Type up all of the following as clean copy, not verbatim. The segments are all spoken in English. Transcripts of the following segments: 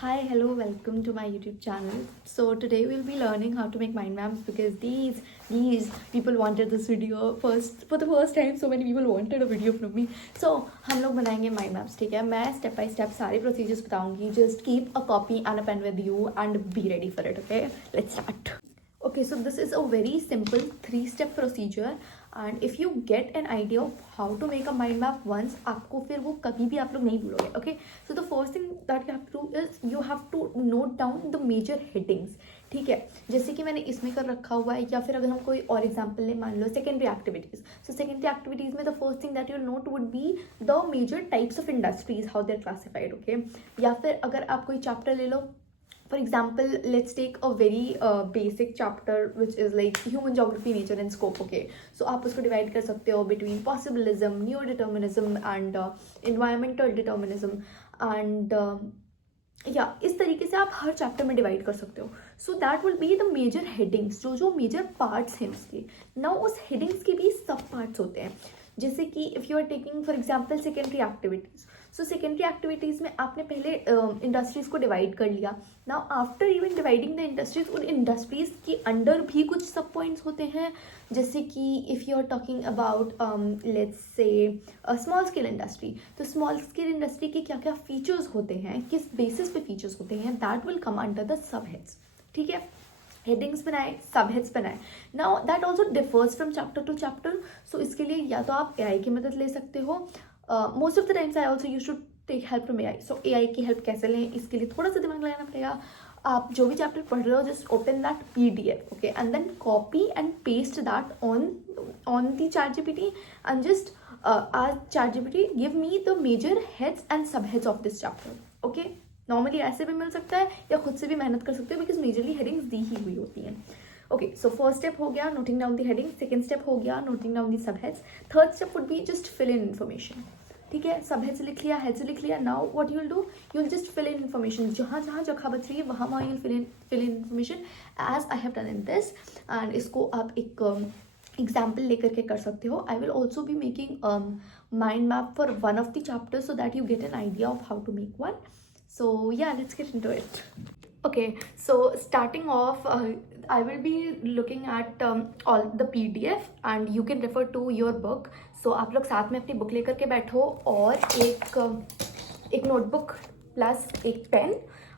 Hi, hello, welcome to my YouTube channel. So today we'll be learning how to make mind maps because these people wanted this video for the first time. So many people wanted a video from me. So हम लोग बनाएंगे mind maps, ठीक है? मैं step by step सारे procedures बताऊंगी. Just keep a copy and a pen with you and be ready for it. Okay, let's start. Okay, so this is a very simple 3-step procedure and if you get an idea of how to make a mind map once, आपको फिर वो कभी भी आप लोग नहीं भूलोगे. Okay, so the first thing that you have to do is you have to note down the major headings. ठीक है, जैसे कि मैंने इसमें कर रखा हुआ है, या फिर अगर हम कोई और एग्जाम्पल ले, मान लो secondary activities. So secondary activities में the first thing that you note would be the major types of industries, how they are classified. Okay, या फिर अगर आप कोई चैप्टर ले लो, for example, let's take a very basic chapter which is like human geography, nature and scope. Okay, so आप उसको divide कर सकते हो between possibilism, neo-determinism and environmental determinism and इस तरीके से आप हर चैप्टर में डिवाइड कर सकते हो. So that will be the major headings, जो मेजर पार्ट्स हैं उसके. नाउ उस हेडिंग्स के भी सब पार्ट्स होते हैं, जैसे कि if you are taking for example secondary activities. So secondary activities में आपने पहले इंडस्ट्रीज़ को डिवाइड कर लिया. Now after even dividing the industries, उन इंडस्ट्रीज़ के अंडर भी कुछ सब पॉइंट्स होते हैं, जैसे कि if you are talking about let's say small scale industry, तो स्मॉल स्केल इंडस्ट्री के क्या क्या फीचर्स होते हैं, किस बेसिस पे फीचर्स होते हैं, that will come under the sub heads. ठीक है, हेडिंग्स बनाए, सब हेड्स बनाए. Now that also differs from chapter to chapter. So इसके लिए या तो आप AI की मदद ले सकते हो. Most of the times I also use to take help from AI. सो AI की हेल्प कैसे लें, इसके लिए थोड़ा सा दिमाग लगाना पड़ेगा. आप जो भी चैप्टर पढ़ रहे हो, just open that PDF, okay, and then copy and paste that on the ChatGPT and just ask ChatGPT give me the major heads and subheads of this chapter. Okay, normally ऐसे भी मिल सकता है या खुद से भी मेहनत कर सकते हो, बिकॉज मेजरली हेडिंग्स दी ही हुई होती हैं. ओके, सो फर्स्ट स्टेप हो गया noting down the heading, second step हो गया noting down the sub heads, third step would be just fill in information. ठीक है, सब हेड्स लिख लिया, हेड्स लिख लिया. Now what you will do, you will just fill in information. जहाँ जहाँ जगह बच रही है वहाँ you will fill in information as I have done in this. And इसको आप एक एग्जाम्पल लेकर के कर सकते हो. I will also be making mind map for one of the chapter so that you get an idea of how to make one. So yeah, let's get into it. Okay, so starting off, I will be looking at all the PDF and you can refer to your book. So आप लोग साथ में अपनी book लेकर के बैठो और एक नोटबुक प्लस एक पेन.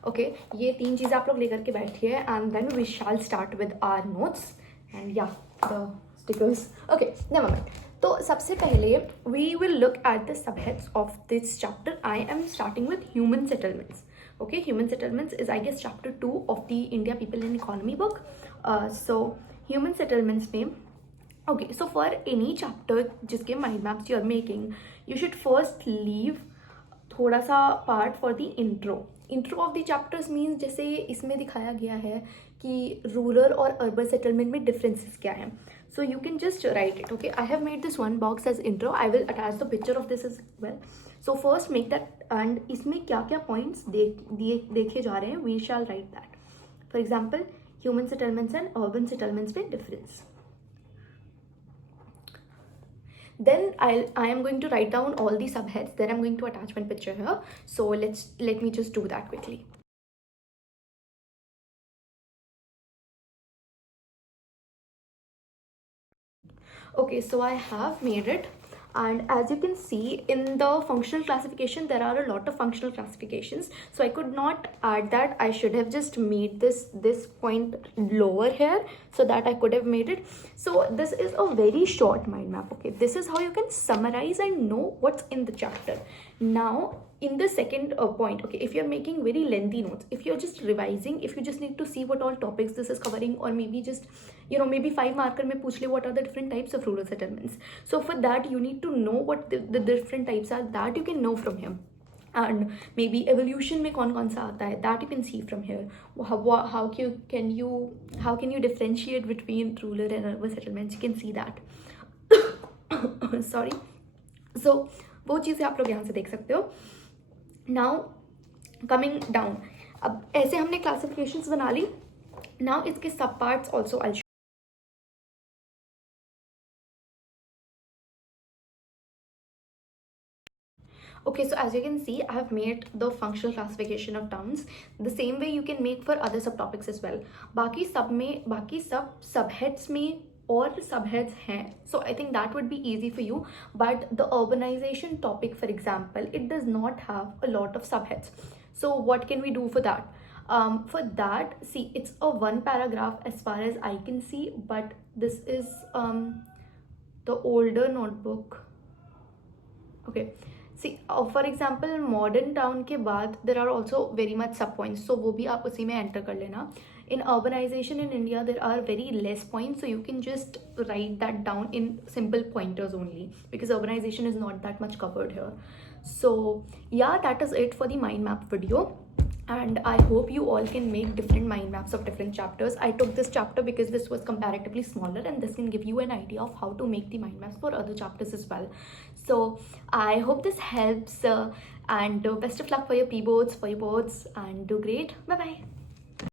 ओके, ये 3 चीज़ें आप लोग लेकर के बैठिए and then we shall start with our notes and या the stickers. Okay, never mind. तो सबसे पहले we will look at the subheads of this chapter. I am starting with human settlements. Okay, human settlements is I guess chapter 2 of the India People and Economy book. So human settlements में, okay, so for any chapter जिसके mind maps you are making, you should first leave थोड़ा सा part for the intro of the chapters. Means जैसे इसमें दिखाया गया है कि रूरल और अर्बन सेटलमेंट में डिफरेंसेस क्या हैं. So you can just write it. Okay, I have made this one box as intro. I will attach the picture of this as well. So first make that and इसमें क्या क्या points देखे जा रहे हैं, we shall write that. For example, human settlements and urban settlements में difference. Then I am going to write down all the subheads. Then I'm going to attach one picture here. So let me just do that quickly. Okay, so I have made it. And as you can see in the functional classification, there are a lot of functional classifications. So I could not add that. I should have just made this point lower here so that I could have made it. So this is a very short mind map. Okay, this is how you can summarize and know what's in the chapter. Now in the second point, okay, if you're making very lengthy notes, if you're just revising, if you just need to see what all topics this is covering, or maybe just maybe 5 marker mein pooch le what are the different types of rural settlements. So for that you need to know what the different types are, that you can know from here. And maybe evolution में कौन सा आता है, that you can see from here. How can you differentiate between rural and urban settlements, you can see that. Sorry. So वो चीज़ें आप लोग यहाँ से देख सकते हो. नाउ कमिंग डाउन, अब ऐसे हमने क्लासिफिकेशंस बना ली. नाउ इसके सब parts also I. Okay, so as you can see, I have made the functional classification of towns. The same way you can make for other subtopics as well. बाकी सब subheads में और subheads हैं. So I think that would be easy for you. But the urbanization topic, for example, it does not have a lot of subheads. So what can we do for that? For that, see, it's a one paragraph as far as I can see, but this is the older notebook. Okay, see, for example, modern town के बाद there are also very much sub points, so वो भी आप उसी में enter कर लेना. In urbanization in India, there are very less points, so you can just write that down in simple pointers only, because urbanization is not that much covered here. So yeah, that is it for the mind map video. And I hope you all can make different mind maps of different chapters. I took this chapter because this was comparatively smaller, and this can give you an idea of how to make the mind maps for other chapters as well. So I hope this helps, and best of luck for your P boards, and do great. Bye bye.